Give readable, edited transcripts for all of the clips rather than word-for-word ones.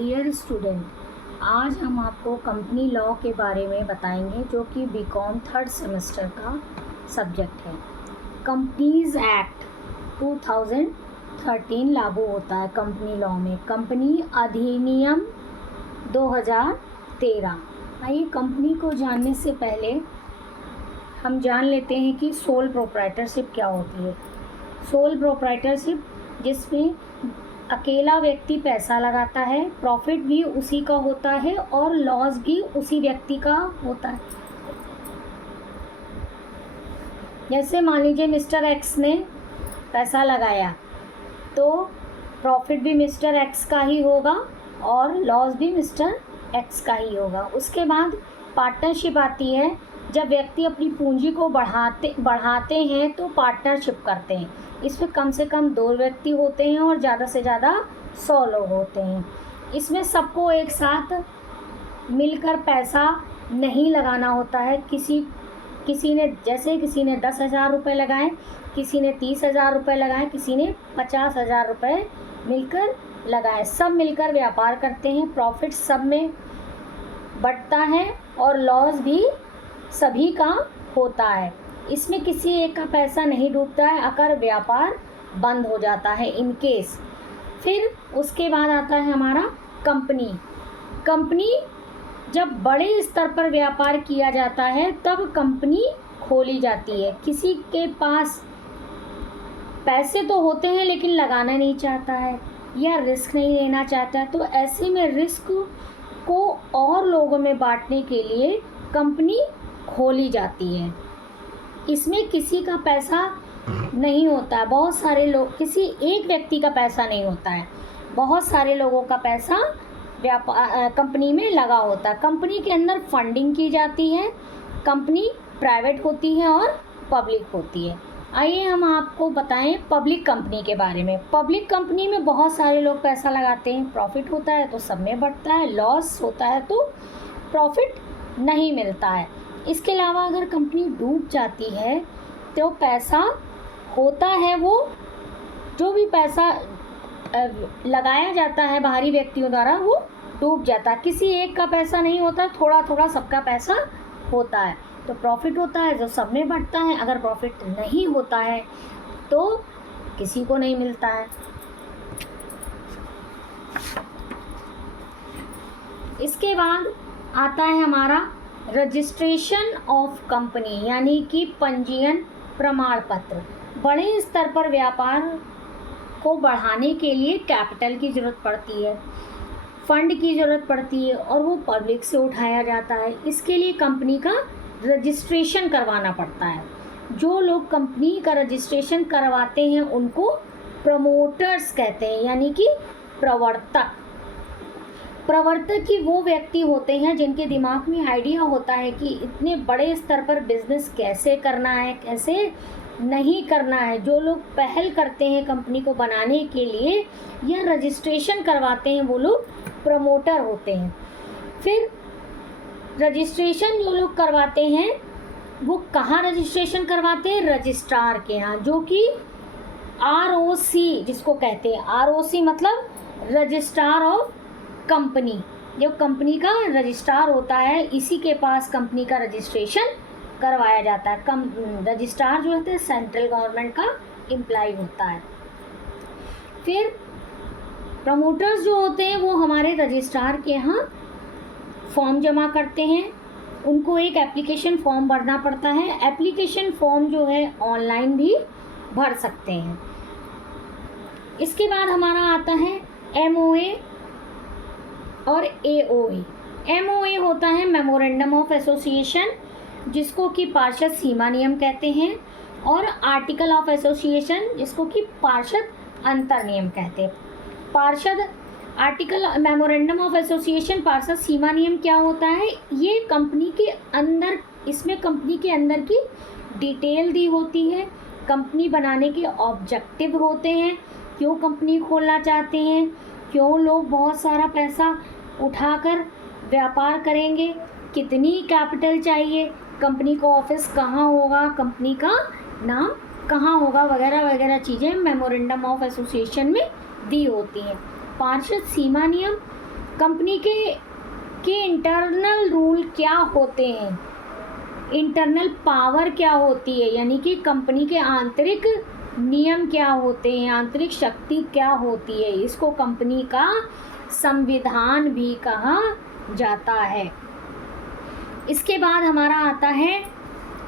Dear student, आज हम आपको कंपनी लॉ के बारे में बताएंगे जो कि बीकॉम थर्ड सेमेस्टर का सब्जेक्ट है। कंपनीज एक्ट 2013 लागू होता है कंपनी लॉ में। कंपनी अधिनियम 2013। आइए कंपनी को जानने से पहले हम जान लेते हैं कि सोल प्रोप्राइटरशिप क्या होती है। सोल प्रोप्राइटरशिप जिसमें अकेला व्यक्ति पैसा लगाता है, प्रॉफिट भी उसी का होता है और लॉस भी उसी व्यक्ति का होता है। जैसे मान लीजिए मिस्टर एक्स ने पैसा लगाया तो प्रॉफिट भी मिस्टर एक्स का ही होगा और लॉस भी मिस्टर एक्स का ही होगा। उसके बाद पार्टनरशिप आती है। जब व्यक्ति अपनी पूंजी को बढ़ाते हैं तो पार्टनरशिप करते हैं। इसमें कम से कम 2 व्यक्ति होते हैं और ज़्यादा से ज़्यादा 100 लोग होते हैं। इसमें सबको एक साथ मिलकर पैसा नहीं लगाना होता है। किसी ने 10,000 रुपये लगाए, किसी ने 30,000 रुपये लगाए, किसी ने 50,000 रुपये मिलकर लगाए। सब मिलकर व्यापार करते हैं। प्रॉफिट सब में बढ़ता है और लॉस भी सभी का होता है। इसमें किसी एक का पैसा नहीं डूबता है अगर व्यापार बंद हो जाता है इन केस। फिर उसके बाद आता है हमारा कंपनी जब बड़े स्तर पर व्यापार किया जाता है तब कंपनी खोली जाती है। किसी के पास पैसे तो होते हैं लेकिन लगाना नहीं चाहता है या रिस्क नहीं लेना चाहता है, तो ऐसे में रिस्क को और लोगों में बांटने के लिए कंपनी खोली जाती है। इसमें किसी का पैसा नहीं होता है, बहुत सारे लोग, किसी एक व्यक्ति का पैसा नहीं होता है, बहुत सारे लोगों का पैसा कंपनी में लगा होता है। कंपनी के अंदर फंडिंग की जाती है। कंपनी प्राइवेट होती है और पब्लिक होती है। आइए हम आपको बताएं पब्लिक कंपनी के बारे में। पब्लिक कंपनी में बहुत सारे लोग पैसा लगाते हैं। प्रॉफिट होता है तो सब में बढ़ता है, लॉस होता है तो प्रॉफिट नहीं मिलता है। इसके अलावा अगर कंपनी डूब जाती है तो पैसा होता है, वो जो भी पैसा लगाया जाता है बाहरी व्यक्तियों द्वारा वो डूब जाता है। किसी एक का पैसा नहीं होता, थोड़ा थोड़ा सबका पैसा होता है। तो प्रॉफिट होता है जो सब में बढ़ता है। अगर प्रॉफिट नहीं होता है तो किसी को नहीं मिलता है। इसके बाद आता है हमारा रजिस्ट्रेशन ऑफ कंपनी, यानी कि पंजीयन प्रमाण पत्र। बड़े स्तर पर व्यापार को बढ़ाने के लिए कैपिटल की ज़रूरत पड़ती है, फंड की ज़रूरत पड़ती है और वो पब्लिक से उठाया जाता है। इसके लिए कंपनी का रजिस्ट्रेशन करवाना पड़ता है। जो लोग कंपनी का रजिस्ट्रेशन करवाते हैं उनको प्रमोटर्स कहते हैं, यानी कि प्रवर्तक ही वो व्यक्ति होते हैं जिनके दिमाग में आइडिया होता है कि इतने बड़े स्तर पर बिजनेस कैसे करना है, कैसे नहीं करना है। जो लोग पहल करते हैं कंपनी को बनाने के लिए या रजिस्ट्रेशन करवाते हैं वो लोग प्रमोटर होते हैं। फिर रजिस्ट्रेशन जो लोग करवाते हैं वो कहाँ रजिस्ट्रेशन करवाते हैं? रजिस्ट्रार के यहाँ, जो कि ROC जिसको कहते हैं। ROC मतलब रजिस्ट्रार ऑफ कंपनी। जो कंपनी का रजिस्ट्रार होता है इसी के पास कंपनी का रजिस्ट्रेशन करवाया जाता है। रजिस्ट्रार जो होता है सेंट्रल गवर्नमेंट का एम्प्लॉय होता है। फिर प्रमोटर्स जो होते हैं वो हमारे रजिस्ट्रार के यहाँ फॉर्म जमा करते हैं। उनको एक एप्लीकेशन फॉर्म भरना पड़ता है। एप्लीकेशन फॉर्म जो है ऑनलाइन भी भर सकते हैं। इसके बाद हमारा आता है MOA और AOA। MOA होता है मेमोरेंडम ऑफ एसोसिएशन, जिसको कि पार्षद सीमा नियम कहते हैं, और आर्टिकल ऑफ एसोसिएशन जिसको कि पार्षद अंतर नियम कहते हैं। पार्षद आर्टिकल मेमोरेंडम ऑफ एसोसिएशन पार्षद सीमा नियम क्या होता है? ये कंपनी के अंदर, इसमें कंपनी के अंदर की डिटेल दी होती है। कंपनी बनाने के ऑब्जेक्टिव होते हैं, क्यों कंपनी खोलना चाहते हैं, क्यों लोग बहुत सारा पैसा उठाकर व्यापार करेंगे, कितनी कैपिटल चाहिए, कंपनी का ऑफिस कहाँ होगा, कंपनी का नाम कहाँ होगा, वगैरह वगैरह चीज़ें मेमोरेंडम ऑफ एसोसिएशन में दी होती हैं। पार्षद सीमा नियम कंपनी के इंटरनल रूल क्या होते हैं, इंटरनल पावर क्या होती है, यानी कि कंपनी के आंतरिक नियम क्या होते हैं, आंतरिक शक्ति क्या होती है, इसको कंपनी का संविधान भी कहा जाता है। इसके बाद हमारा आता है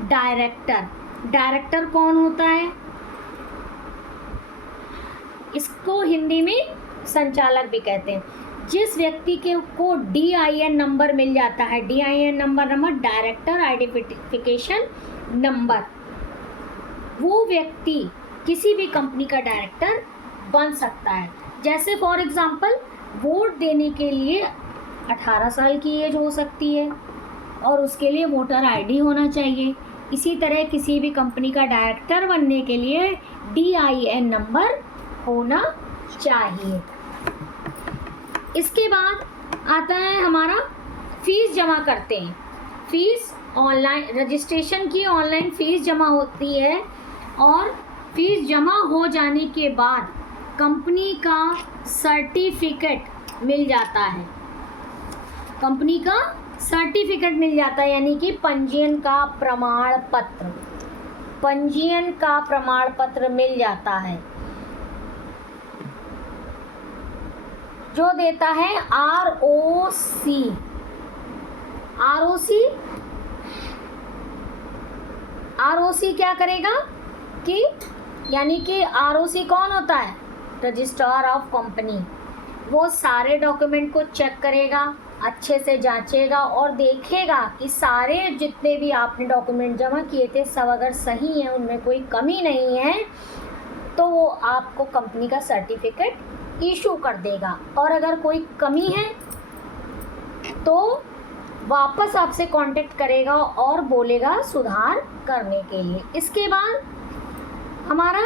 डायरेक्टर। डायरेक्टर कौन होता है? इसको हिंदी में संचालक भी कहते हैं। जिस व्यक्ति को DIN नंबर मिल जाता है, DIN number director identification number, वो व्यक्ति किसी भी कंपनी का डायरेक्टर बन सकता है। जैसे फॉर एग्जांपल वोट देने के लिए 18 साल की एज हो सकती है और उसके लिए वोटर ID होना चाहिए। इसी तरह किसी भी कंपनी का डायरेक्टर बनने के लिए DIN नंबर होना चाहिए। इसके बाद आता है हमारा फीस जमा करते हैं। फीस ऑनलाइन, रजिस्ट्रेशन की ऑनलाइन फ़ीस जमा होती है और फीस जमा हो जाने के बाद कंपनी का सर्टिफिकेट मिल जाता है। कंपनी का सर्टिफिकेट मिल जाता है, यानी कि पंजीयन का प्रमाण पत्र, पंजीयन का प्रमाण पत्र मिल जाता है, जो देता है ROC। ROC क्या करेगा कि, यानी कि ROC कौन होता है? Registrar of company. वो सारे डॉक्यूमेंट को चेक करेगा, अच्छे से जांचेगा और देखेगा कि सारे जितने भी आपने डॉक्यूमेंट जमा किए थे सब अगर सही हैं, उनमें कोई कमी नहीं है, तो वो आपको कंपनी का सर्टिफिकेट इशू कर देगा। और अगर कोई कमी है तो वापस आपसे कांटेक्ट करेगा और बोलेगा सुधार करने के लिए। इसके बाद हमारा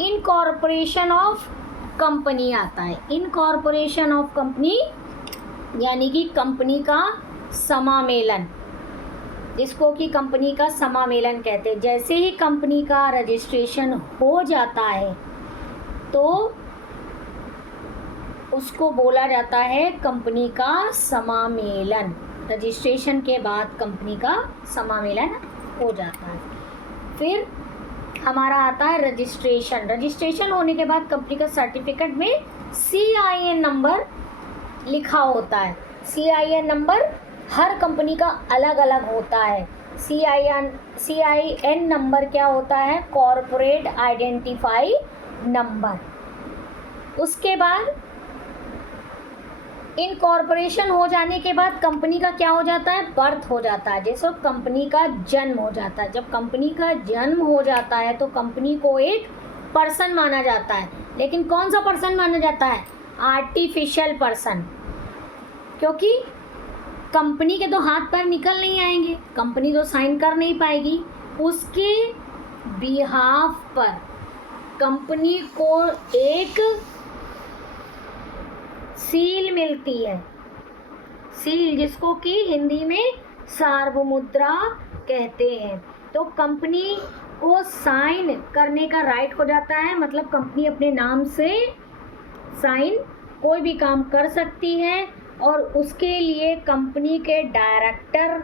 इनकॉर्पोरेशन ऑफ कंपनी आता है। इनकॉर्पोरेशन ऑफ कंपनी यानी कि कंपनी का समामेलन, जिसको कि कंपनी का समामेलन कहते हैं। जैसे ही कंपनी का रजिस्ट्रेशन हो जाता है तो उसको बोला जाता है कंपनी का समामेलन। रजिस्ट्रेशन के बाद कंपनी का समामेलन हो जाता है। फिर हमारा आता है रजिस्ट्रेशन। रजिस्ट्रेशन होने के बाद कंपनी का सर्टिफिकेट में CIN नंबर लिखा होता है। CIN नंबर हर कंपनी का अलग अलग होता है। CIN नंबर क्या होता है? Corporate identify number. उसके बाद इनकॉर्पोरेशन हो जाने के बाद कंपनी का क्या हो जाता है? बर्थ हो जाता है। जैसे कंपनी का जन्म हो जाता है। जब कंपनी का जन्म हो जाता है तो कंपनी को एक पर्सन माना जाता है। लेकिन कौन सा पर्सन माना जाता है? आर्टिफिशियल पर्सन, क्योंकि कंपनी के तो हाथ पैर निकल नहीं आएंगे, कंपनी तो साइन कर नहीं पाएगी। उसके बिहाफ पर कंपनी को एक सील मिलती है। सील, जिसको कि हिंदी में सार्वमुद्रा कहते हैं। तो कंपनी को साइन करने का राइट हो जाता है, मतलब कंपनी अपने नाम से साइन कोई भी काम कर सकती है। और उसके लिए कंपनी के डायरेक्टर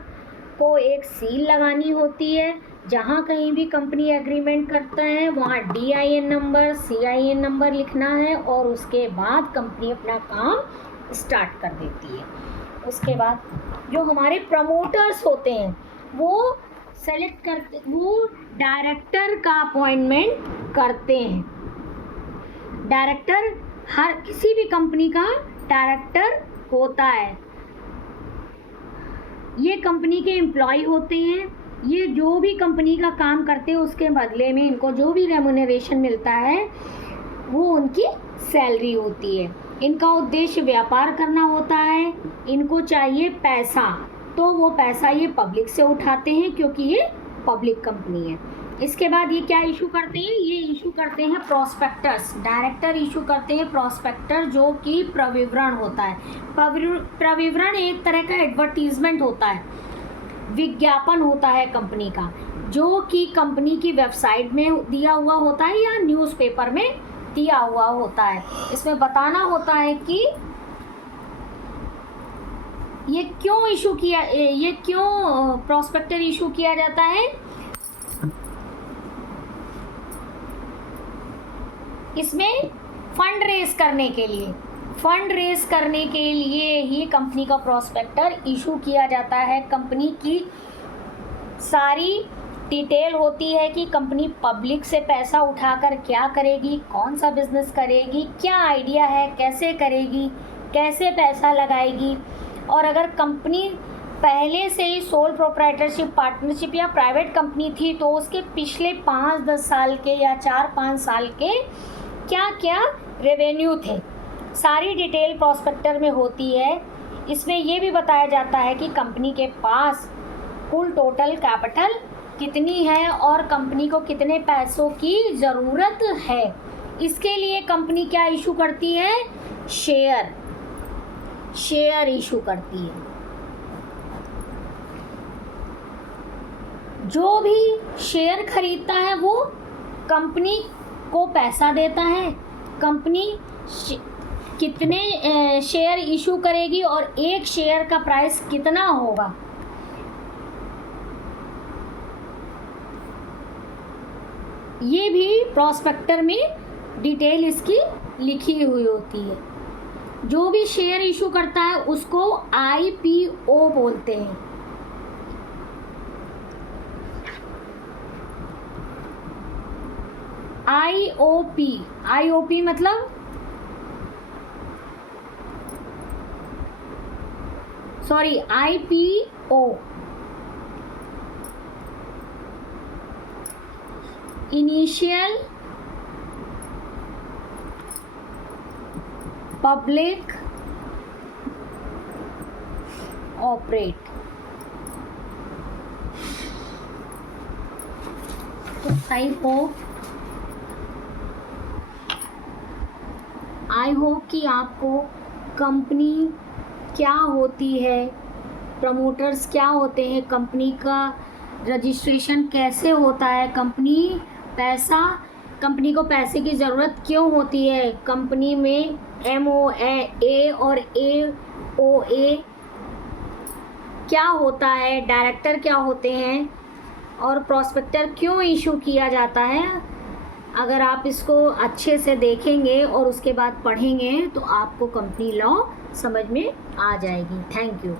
को एक सील लगानी होती है। जहाँ कहीं भी कंपनी एग्रीमेंट करता है वहाँ DIN नंबर, CIN नंबर लिखना है और उसके बाद कंपनी अपना काम स्टार्ट कर देती है। उसके बाद जो हमारे प्रमोटर्स होते हैं वो सेलेक्ट करते, वो डायरेक्टर का अपॉइंटमेंट करते हैं। डायरेक्टर हर किसी भी कंपनी का डायरेक्टर होता है। ये कंपनी के एम्प्लॉय होते हैं। ये जो भी कंपनी का काम करते हैं उसके बदले में इनको जो भी रेम्यूनरेशन मिलता है वो उनकी सैलरी होती है। इनका उद्देश्य व्यापार करना होता है। इनको चाहिए पैसा, तो वो पैसा ये पब्लिक से उठाते हैं क्योंकि ये पब्लिक कंपनी है। इसके बाद ये क्या इशू करते हैं? ये इशू करते हैं प्रॉस्पेक्टस। डायरेक्टर इशू करते हैं प्रॉस्पेक्टर, जो कि प्रविवरण होता है। प्रविवरण एक तरह का एडवर्टीजमेंट होता है, विज्ञापन होता है कंपनी का, जो कि कंपनी की वेबसाइट में दिया हुआ होता है या न्यूज़पेपर में दिया हुआ होता है। इसमें बताना होता है कि ये क्यों प्रॉस्पेक्टर इशू किया जाता है? इसमें फंड रेज करने के लिए ही कंपनी का प्रॉस्पेक्टर इशू किया जाता है। कंपनी की सारी डिटेल होती है कि कंपनी पब्लिक से पैसा उठाकर क्या करेगी, कौन सा बिजनेस करेगी, क्या आइडिया है, कैसे करेगी, कैसे पैसा लगाएगी। और अगर कंपनी पहले से ही सोल प्रोप्राइटरशिप, पार्टनरशिप या प्राइवेट कंपनी थी तो उसके पिछले 5-10 साल के या 4-5 साल के क्या क्या रेवेन्यू थे, सारी डिटेल प्रॉस्पेक्टर में होती है। इसमें ये भी बताया जाता है कि कंपनी के पास कुल टोटल कैपिटल कितनी है और कंपनी को कितने पैसों की ज़रूरत है। इसके लिए कंपनी क्या इशू करती है? शेयर इशू करती है। जो भी शेयर खरीदता है वो कंपनी को पैसा देता है। कंपनी कितने शेयर इशू करेगी और एक शेयर का प्राइस कितना होगा, ये भी प्रॉस्पेक्टर में डिटेल इसकी लिखी हुई होती है। जो भी शेयर इशू करता है उसको IPO बोलते हैं। IOP मतलब IPO इनिशियल पब्लिक ऑपरेट। तो आई होप कि आपको कंपनी क्या होती है, प्रमोटर्स क्या होते हैं, कंपनी का रजिस्ट्रेशन कैसे होता है, कंपनी को पैसे की ज़रूरत क्यों होती है, कंपनी में MOA और AOA क्या होता है, डायरेक्टर क्या होते हैं और प्रॉस्पेक्टर क्यों इशू किया जाता है। अगर आप इसको अच्छे से देखेंगे और उसके बाद पढ़ेंगे तो आपको कंपनी लॉ समझ में आ जाएगी। Thank you.